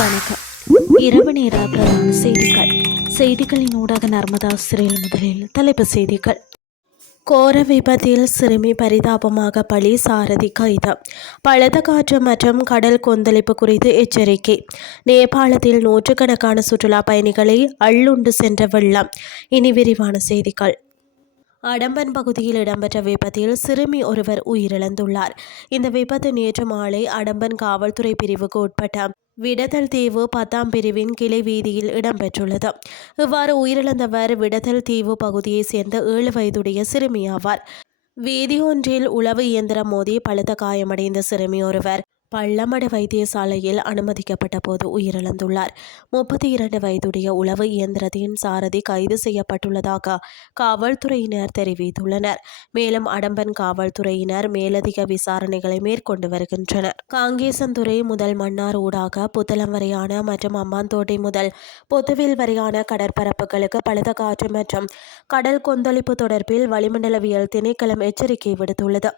வணக்கம். இரவு நேர பிரதான செய்திகளின் ஊடாக நர்மதா சிறையில் முதலில் தலைப்புச் செய்திகள். கோர விபத்தில் சிறுமி பரிதாபமாக பலி, சாரதி கைது. பலத்த காற்று மற்றும் கடல் கொந்தளிப்பு குறித்து எச்சரிக்கை. நேபாளத்தில் நூற்றுக்கணக்கான சுற்றுலா பயணிகளை அள்ளுண்டு சென்ற வெள்ளம். இனி விரிவான செய்திகள். அடம்பன் பகுதியில் இடம்பெற்ற விபத்தில் சிறுமி ஒருவர் உயிரிழந்துள்ளார். இந்த விபத்து நேற்று மாலை அடம்பன் காவல்துறை பிரிவுக்கு உட்பட்ட விடத்தல் தீவு 10ஆம் பிரிவின் கிளை வீதியில் இடம்பெற்றுள்ளது. இவ்வாறு உயிரிழந்தவர் விடத்தல் தீவு பகுதியைச் சேர்ந்த 7 வயதுடைய சிறுமி ஆவார். வீதியொன்றில் உளவு இயந்திரம் மோதி பலத்த காயமடைந்த சிறுமி ஒருவர் பள்ளமடு வைத்தியசாலையில் அனுமதிக்கப்பட்ட போது உயிரிழந்துள்ளார். 32 வயதுடைய உளவு இயந்திரத்தின் சாரதி கைது செய்யப்பட்டுள்ளதாக காவல்துறையினர் தெரிவித்துள்ளனர். மேலும் அடம்பன் காவல்துறையினர் மேலதிக விசாரணைகளை மேற்கொண்டு வருகின்றனர். காங்கேசன்துறை முதல் மன்னார் ஊடாக புத்தளம் வரையான மற்றும் அம்பாந்தோட்டை முதல் பொத்துவில் வரையான கடற்பரப்புகளுக்கு பலத்த காற்று மற்றும் கடல் கொந்தளிப்பு தொடர்பில் வளிமண்டலவியல் திணைக்களம் எச்சரிக்கை விடுத்துள்ளது.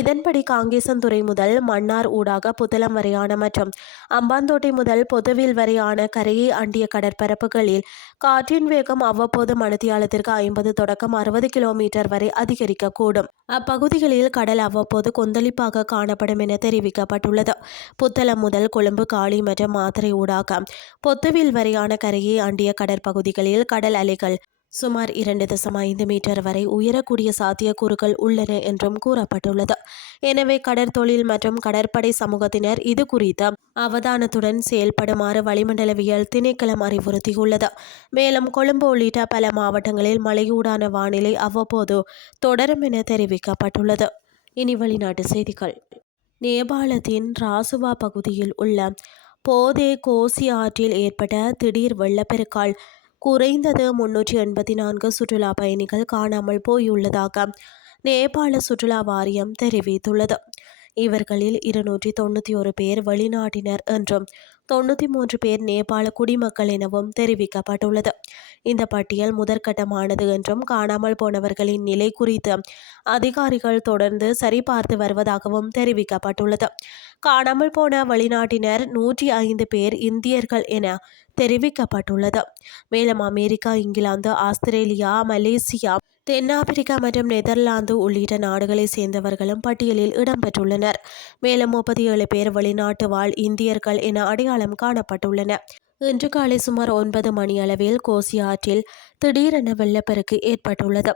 இதன்படி காங்கேசன்துறை முதல் மன்னார் ஊடாக புத்தளம் வரையான மற்றும் அம்பாந்தோட்டை முதல் பொதுவில் வரையான கரையை அண்டிய கடற்பரப்புகளில் காற்றின் வேகம் அவ்வப்போது மணித்தியாலத்திற்கு 50 தொடக்கம் 60 கிலோமீட்டர் வரை அதிகரிக்கக்கூடும். அப்பகுதிகளில் கடல் அவ்வப்போது கொந்தளிப்பாக காணப்படும் என தெரிவிக்கப்பட்டுள்ளது. புத்தளம் முதல் கொழும்பு, காலி மற்றும் மாத்தறை ஊடாக பொத்துவில் வரையான கரையை அண்டிய கடற்பகுதிகளில் கடல் அலைகள் சுமார் 2.5 மீட்டர் வரை உயரக்கூடிய சாத்தியக்கூறுகள் உள்ளன என்றும் கூறப்பட்டுள்ளது. எனவே கடற்தொழில் மற்றும் கடற்படை சமூகத்தினர் இது குறித்து அவதானத்துடன் செயல்படுமாறு வளிமண்டலவியல் திணைக்களம் அறிவுறுத்தியுள்ளது. மேலும் கொழும்பு உள்ளிட்ட பல மாவட்டங்களில் மழையூடான வானிலை அவ்வப்போது தொடரும் என தெரிவிக்கப்பட்டுள்ளது. இனி வெளிநாட்டு செய்திகள். நேபாளத்தின் ராசுவா பகுதியில் உள்ள போதே கோசி ஆற்றில் ஏற்பட்ட திடீர் வெள்ளப்பெருக்கால் குறைந்தது 384 சுற்றுலா பயணிகள் காணாமல் போயுள்ளதாக நேபாள சுற்றுலா வாரியம் தெரிவித்துள்ளது. இவர்களில் 291 பேர் வெளிநாட்டினர் என்றும் 93 பேர் நேபாள குடிமக்கள் எனவும் தெரிவிக்கப்பட்டுள்ளது. இந்த பட்டியல் முதற்கட்டமானது என்றும் காணாமல் போனவர்களின் நிலை குறித்து அதிகாரிகள் தொடர்ந்து சரிபார்த்து வருவதாகவும் தெரிவிக்கப்பட்டுள்ளது. காணாமல் போன வெளிநாட்டினர் 105 பேர் இந்தியர்கள் என தெரிவிக்கப்பட்டுள்ளது. மேலும் அமெரிக்கா, இங்கிலாந்து, ஆஸ்திரேலியா, மலேசியா, தென்னாப்பிரிக்கா மற்றும் நெதர்லாந்து உள்ளிட்ட நாடுகளை சேர்ந்தவர்களும் பட்டியலில் இடம்பெற்றுள்ளனர். மேலும் 37 பேர் வெளிநாட்டு வாழ் இந்தியர்கள் என அடையாளம் காணப்பட்டுள்ளனர். இன்று காலை சுமார் 9 மணியளவில் கோசி ஆற்றில் திடீரென வெள்ளப்பெருக்கு ஏற்பட்டுள்ளது.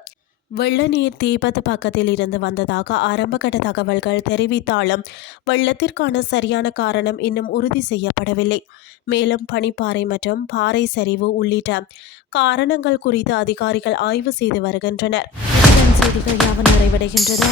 வெள்ள நீர் தீபத் பக்கத்தில் இருந்து வந்ததாக ஆரம்பகட்ட தகவல்கள் தெரிவித்தாலும் வெள்ளத்திற்கான சரியான காரணம் இன்னும் உறுதி செய்யப்படவில்லை. மேலும் பனிப்பாறை மற்றும் பாறை சரிவு உள்ளிட்ட காரணங்கள் குறித்து அதிகாரிகள் ஆய்வு செய்து வருகின்றனர். செய்திகள் யாவும் நிறைவடைகின்றன.